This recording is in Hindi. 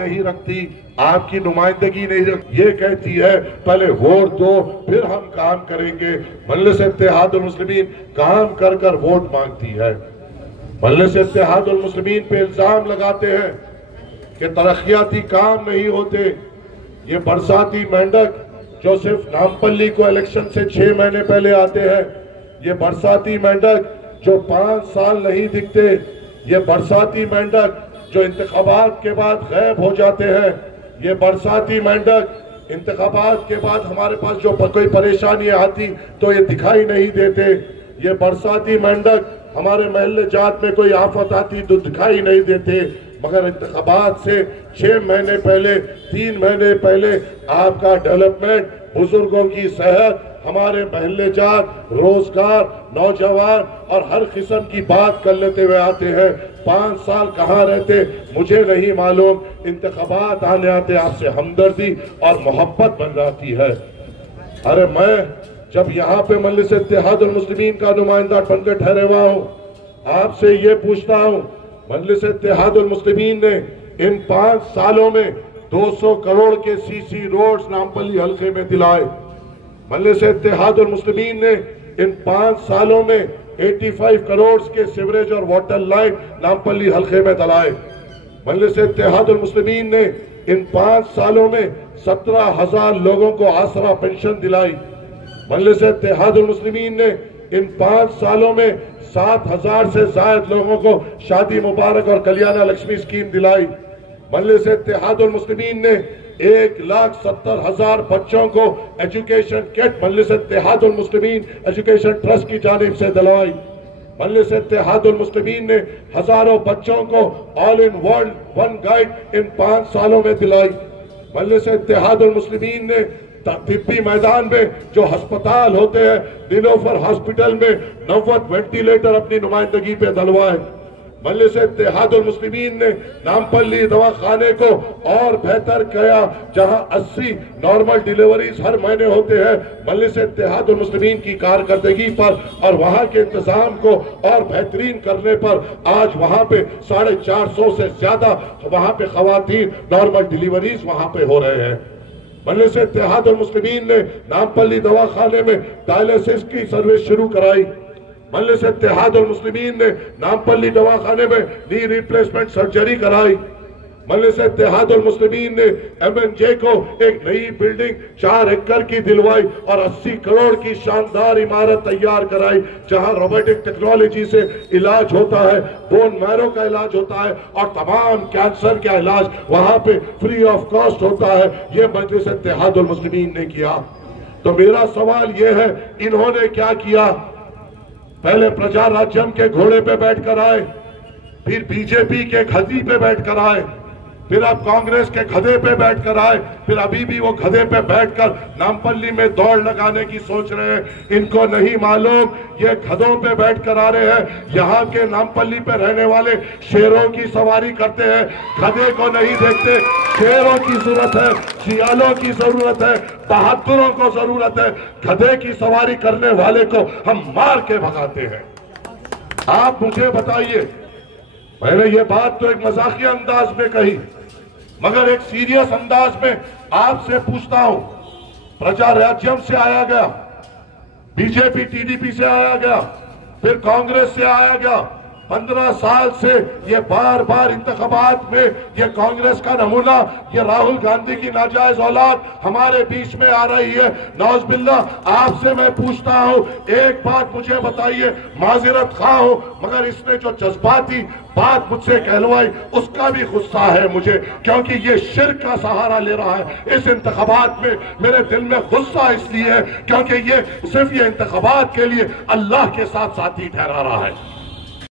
नहीं रखती, आपकी नुमाइंदगी नहीं रखती। ये कहती है पहले वोट दो फिर हम काम करेंगे। मजलिस इत्तेहादुल मुस्लिमीन काम कर कर वोट मांगती है। मजलिस इत्तेहादुल मुस्लिमीन पे इल्जाम लगाते हैं कि तरक्याती काम नहीं होते। ये बरसाती मेंढक जो सिर्फ नामपल्ली को इलेक्शन से 6 महीने पहले आते हैं, ये बरसाती मेंढक जो 5 साल नहीं दिखते, ये बरसाती मेंढक जो इंतखाबात के बाद गायब हो जाते हैं, ये बरसाती मेंढक इंतखाबात के बाद हमारे पास जो कोई परेशानी आती तो ये दिखाई नहीं देते। ये बरसाती मेंढक हमारे महल्ले जात में कोई आफत आती तो दिखाई नहीं देते, मगर इंतखाबात से 6 महीने पहले 3 महीने पहले आपका डेवलपमेंट, बुजुर्गों की सेहत, हमारे महल्ले जात, रोजगार, नौजवान और हर किस्म की बात कर लेते हुए आते हैं। 5 साल कहाँ रहते मुझे नहीं मालूम। इंतखाबात आने आते आपसे हमदर्दी और मोहब्बत बन जाती है। अरे मैं जब यहाँ पे मजलिस इत्तेहादुल मुस्लिमीन का नुमाइंदा बनकर ठहरे हुआ हूँ, आपसे ये पूछता हूँ, मजलिस इत्तेहादुल मुस्लिमीन ने इन 5 सालों में 200 करोड़ के सीसी रोड्स नामपल्ली हल्के में दिलाए। मजलिस इत्तेहादुल मुस्लिमीन ने इन 5 सालों में 85 करोड़ के सीवरेज और वाटर लाइन नामपल्ली हल्के में दिलाए। मजलिस इत्तेहादुल मुस्लिमीन ने इन 5 सालों में 17,000 लोगों को आसरा पेंशन दिलाई। मजलिस इत्तेहादुल मुस्लिमीन ने इन 5 सालों में 7,000 से ज्यादा लोगों को शादी मुबारक और कल्याण लक्ष्मी स्कीम दिलाई। मजलिस इत्तेहादुल मुस्लिमीन ने 1,70,000 बच्चों को एजुकेशन किट मजलिस इत्तेहादुल मुस्लिमीन एजुकेशन ट्रस्ट की जानिब से दिलवाई। मजलिस इत्तेहादुल मुस्लिमीन ने हजारों बच्चों को ऑल इन वन गाइड इन 5 सालों में दिलाई। मजलिस इत्तेहादुल मुस्लिमीन ने तिब्बी मैदान में जो अस्पताल होते हैं, नीलोफर हॉस्पिटल में 90 वेंटिलेटर अपनी नुमाइंदगी पे दिलवाए। मजलिस इत्तेहादुल मुस्लिमीन ने नामपल्ली दवाखाने को और बेहतर किया, जहां 80 नॉर्मल डिलीवरीज हर महीने होते हैं। मजलिस इत्तेहादुल मुस्लिमीन की कारकर्दगी पर और वहां के इंतजाम को और बेहतरीन करने पर आज वहां पे 450 से ज्यादा वहां पे खवातीन नॉर्मल डिलीवरीज वहां पे हो रहे हैं। मजलिस इत्तेहादुल मुस्लिमीन ने नामपल्ली दवाखाने में डायलिसिस की सर्विस शुरू कराई। मजलिस इत्तेहादुल मुस्लिमीन ने नामपल्ली दवाखाने में नी रिप्लेसमेंट सर्जरी कराई। मजलिस इत्तेहादुल मुस्लिमीन ने MNJ को एक नई बिल्डिंग 4 एकड़ की दिलवाई और 80 करोड़ की शानदार इमारत तैयार कराई, जहां रोबोटिक टेक्नोलॉजी से इलाज होता है, बोन मैरो का इलाज होता है और तमाम कैंसर का इलाज वहां पे फ्री ऑफ कॉस्ट होता है। ये मजलिस इत्तेहादुल मुस्लिमीन ने किया। तो मेरा सवाल ये है, इन्होंने क्या किया? पहले प्रजा राज्यम के घोड़े पे बैठकर आए, फिर बीजेपी के गद्दी पे बैठकर आए, फिर अब कांग्रेस के गधे पे बैठकर आए, फिर अभी भी वो गधे पे बैठकर नामपल्ली में दौड़ लगाने की सोच रहे हैं। इनको नहीं मालूम ये गधों पे बैठकर आ रहे हैं। यहाँ के नामपल्ली पे रहने वाले शेरों की सवारी करते हैं, गधे को नहीं देखते। शेरों की जरूरत है, सियालों की जरूरत है, बहादुरों को जरूरत है। गधे की सवारी करने वाले को हम मार के भगाते हैं। आप मुझे बताइए, मैंने ये बात तो एक मजाकिया अंदाज में कही, मगर एक सीरियस अंदाज में आपसे पूछता हूं, प्रजा राज्यम से आया गया, बीजेपी TDP से आया गया, फिर कांग्रेस से आया गया। 15 साल से ये बार बार इंतखाबात में ये कांग्रेस का नमूना, ये राहुल गांधी की नाजायज औलाद हमारे बीच में आ रही है। नौज़बिल्ला, आपसे मैं पूछता हूं, एक बात मुझे बताइए, माजिरत खा हूं, मगर इसने जो जज्बाती बात मुझसे कहलवाई उसका भी गुस्सा है मुझे, क्योंकि ये शिर्क का सहारा ले रहा है इस इंतखाबात में। मेरे दिल में गुस्सा इसलिए है क्योंकि ये सिर्फ ये इंतखाबात के लिए अल्लाह के साथ साथी ठहरा रहा है।